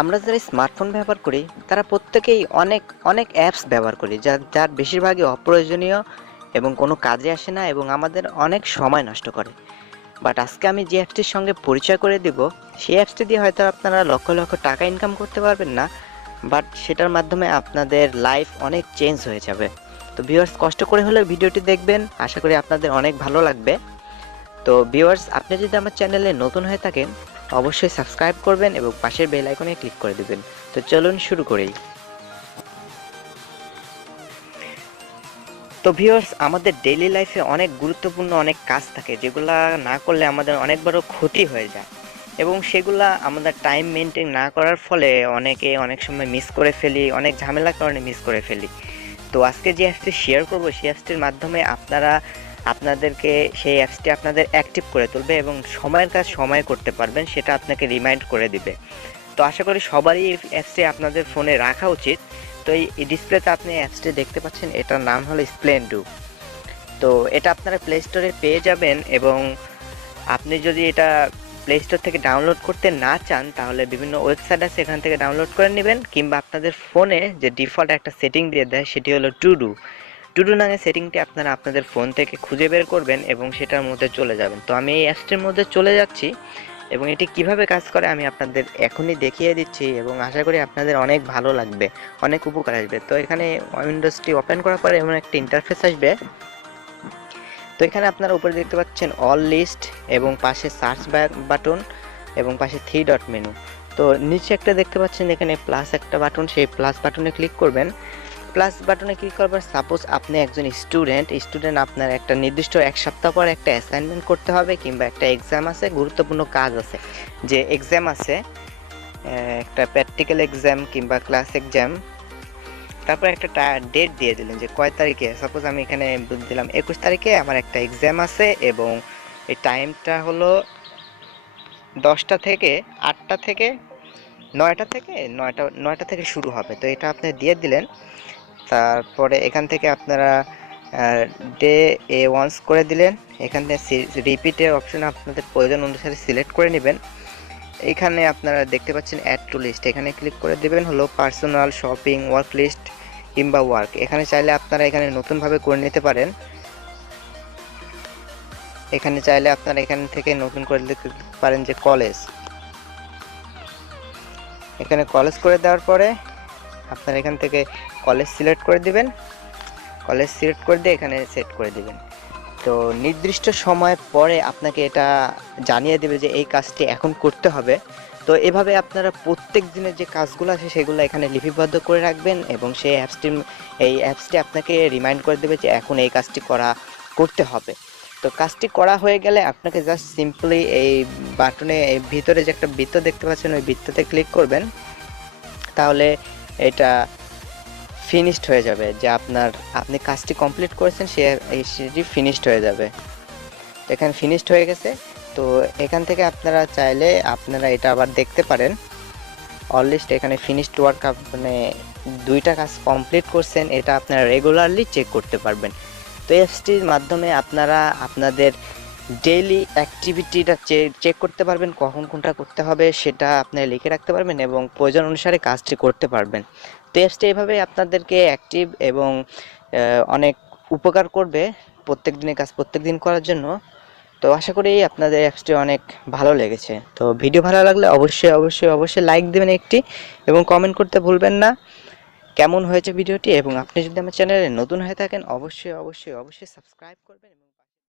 আমরা যারা স্মার্টফোন ব্যবহার করি তারা প্রত্যেকেই অনেক অনেক অ্যাপস ব্যবহার করি যার বেশিরভাগই অপ্রয়োজনীয় এবং কোনো কাজে আসে না এবং আমাদের অনেক সময় নষ্ট করে। বাট আজকে আমি যে অ্যাপসটির সঙ্গে পরিচয় করে দিব, সেই অ্যাপসটি দিয়ে হয়তো আপনারা লক্ষ লক্ষ টাকা ইনকাম করতে পারবেন না, বাট সেটার মাধ্যমে আপনাদের লাইফ অনেক চেঞ্জ হয়ে যাবে। তো ভিউয়ার্স, কষ্ট করে হলেও ভিডিওটি দেখবেন, আশা করি আপনাদের অনেক ভালো লাগবে। তো ভিউয়ার্স, আপনি যদি আমার চ্যানেলে নতুন হয়ে থাকেন অবশ্যই সাবস্ক্রাইব করবেন এবং পাশের বেল আইকনে ক্লিক করে দিবেন। তো চলুন শুরু করি। তো ভিউয়ার্স, আমাদের ডেইলি লাইফে অনেক গুরুত্বপূর্ণ অনেক কাজ থাকে যেগুলা না করলে আমাদের অনেক বড় ক্ষতি হয়ে যায় এবং সেগুলা আমাদের টাইম মেনটেন না করার ফলে অনেক সময় মিস করে ফেলি, অনেক ঝামেলার কারণে মিস করে ফেলি। তো আজকে যে অ্যাপসটি শেয়ার করব সেই অ্যাপসটির মাধ্যমে আপনাদেরকে সেই অ্যাপসটি আপনাদের অ্যাক্টিভ করে তুলবে এবং সময়ের কাজ সময় করতে পারবেন, সেটা আপনাকে রিমাইন্ড করে দিবে। তো আশা করি সবারই এই অ্যাপসটি আপনাদের ফোনে রাখা উচিত। তো এই ডিসপ্লেতে আপনি অ্যাপসটি দেখতে পাচ্ছেন, এটার নাম হলো স্প্লেন্ডু। তো এটা আপনারা প্লে স্টোরে পেয়ে যাবেন এবং আপনি যদি এটা প্লে স্টোর থেকে ডাউনলোড করতে না চান তাহলে বিভিন্ন ওয়েবসাইট আছে, এখান থেকে ডাউনলোড করে নেবেন, কিংবা আপনাদের ফোনে যে ডিফল্ট একটা সেটিং দিয়ে দেয় সেটি হলো টু ডু নামে সেটিংটি আপনারা আপনাদের ফোন থেকে খুঁজে বের করবেন এবং সেটার মধ্যে চলে যাবেন। তো আমি এই অ্যাপসটির মধ্যে চলে যাচ্ছি এবং এটি কিভাবে কাজ করে আমি আপনাদের এখনই দেখিয়ে দিচ্ছি এবং আশা করি আপনাদের অনেক ভালো লাগবে, অনেক উপকার আসবে। তো এখানে উইন্ডোজটি ওপেন করার পরে এমন একটা ইন্টারফেস আসবে। তো এখানে আপনারা উপরে দেখতে পাচ্ছেন অল লিস্ট এবং পাশে সার্চ বাটন এবং পাশে 3 ডট মেনু। তো নিচে একটা দেখতে পাচ্ছেন এখানে প্লাস একটা বাটন, সেই প্লাস বাটনে ক্লিক করবেন। প্লাস বাটনে ক্লিক করবার সাপোজ আপনি একজন স্টুডেন্ট, আপনার একটা নির্দিষ্ট এক সপ্তাহ পর একটা অ্যাসাইনমেন্ট করতে হবে কিংবা একটা এক্সাম আছে, গুরুত্বপূর্ণ কাজ আছে, যে এক্সাম আছে, একটা প্র্যাকটিক্যাল এক্সাম কিংবা ক্লাস এক্সাম। তারপর একটা ডেট দিয়ে দিলেন যে কয় তারিখে, সাপোজ আমি এখানে দিলাম 21 তারিখে আমার একটা এক্সাম আছে এবং এই টাইমটা হলো 10টা থেকে 8টা থেকে 9টা থেকে শুরু হবে। তো এটা আপনি দিয়ে দিলেন। তারপরে এখান থেকে আপনারা ডে ওয়ান্স করে দিলেন। এখান থেকে রিপিটের অপশন আপনাদের প্রয়োজন অনুসারে সিলেক্ট করে নেবেন। এখানে আপনারা দেখতে পাচ্ছেন অ্যাড টু লিস্ট, এখানে ক্লিক করে দেবেন হলো পার্সোনাল, শপিং, ওয়ার্ক লিস্ট কিংবা ওয়ার্ক। এখানে চাইলে আপনারা এখানে নতুনভাবে করে নিতে পারেন। এখানে চাইলে আপনারা এখান থেকে নতুন করে লিখতে পারেন যে কলেজ। এখানে কলেজ করে দেওয়ার পরে আপনারা এখান থেকে কলেজ সিলেক্ট করে দিবেন। কলেজ সিলেক্ট করে দিয়ে এখানে সেট করে দিবেন। তো নির্দিষ্ট সময় পরে আপনাকে এটা জানিয়ে দেবে যে এই কাজটি এখন করতে হবে। তো এভাবে আপনারা প্রত্যেক দিনের যে কাজগুলো আছে সেগুলো এখানে লিপিবদ্ধ করে রাখবেন এবং সেই অ্যাপসটি আপনাকে রিমাইন্ড করে দেবে যে এখন এই কাজটি করতে হবে। তো কাজটি করা হয়ে গেলে আপনাকে জাস্ট সিম্পলি এই বাটনে এই ভিতরে যে একটা বৃত্ত দেখতে পাচ্ছেন ওই বৃত্ততে ক্লিক করবেন, তাহলে এটা ফিনিশড হয়ে যাবে, যে আপনি কাজটি কমপ্লিট করেছেন সেটি ফিনিশড হয়ে যাবে। এখানে ফিনিশড হয়ে গেছে। তো এখান থেকে আপনারা চাইলে আপনারা এটা আবার দেখতে পারেন অল লিস্ট, এখানে ফিনিশড ওয়ার্ক, মানে 2টা কাজ কমপ্লিট করছেন, এটা আপনারা রেগুলারলি চেক করতে পারবেন। তো অ্যাপসটির মাধ্যমে আপনারা আপনাদের ডেইলি অ্যাক্টিভিটিটা চেক করতে পারবেন, কখন কোনটা করতে হবে সেটা আপনি লিখে রাখতে পারবেন এবং প্রয়োজন অনুসারে কাজটি করতে পারবেন। তো অ্যাপসটি এভাবে আপনাদেরকে অ্যাক্টিভ এবং অনেক উপকার করবে প্রত্যেক দিনের কাজ প্রত্যেক দিন করার জন্য। তো আশা করি আপনাদের অ্যাপসটি অনেক ভালো লেগেছে। তো ভিডিও ভালো লাগলে অবশ্যই লাইক দেবেন একটি এবং কমেন্ট করতে ভুলবেন না কেমন হয়েছে ভিডিওটি। এবং আপনি যদি আমার চ্যানেলে নতুন হয়ে থাকেন অবশ্যই সাবস্ক্রাইব করবেন।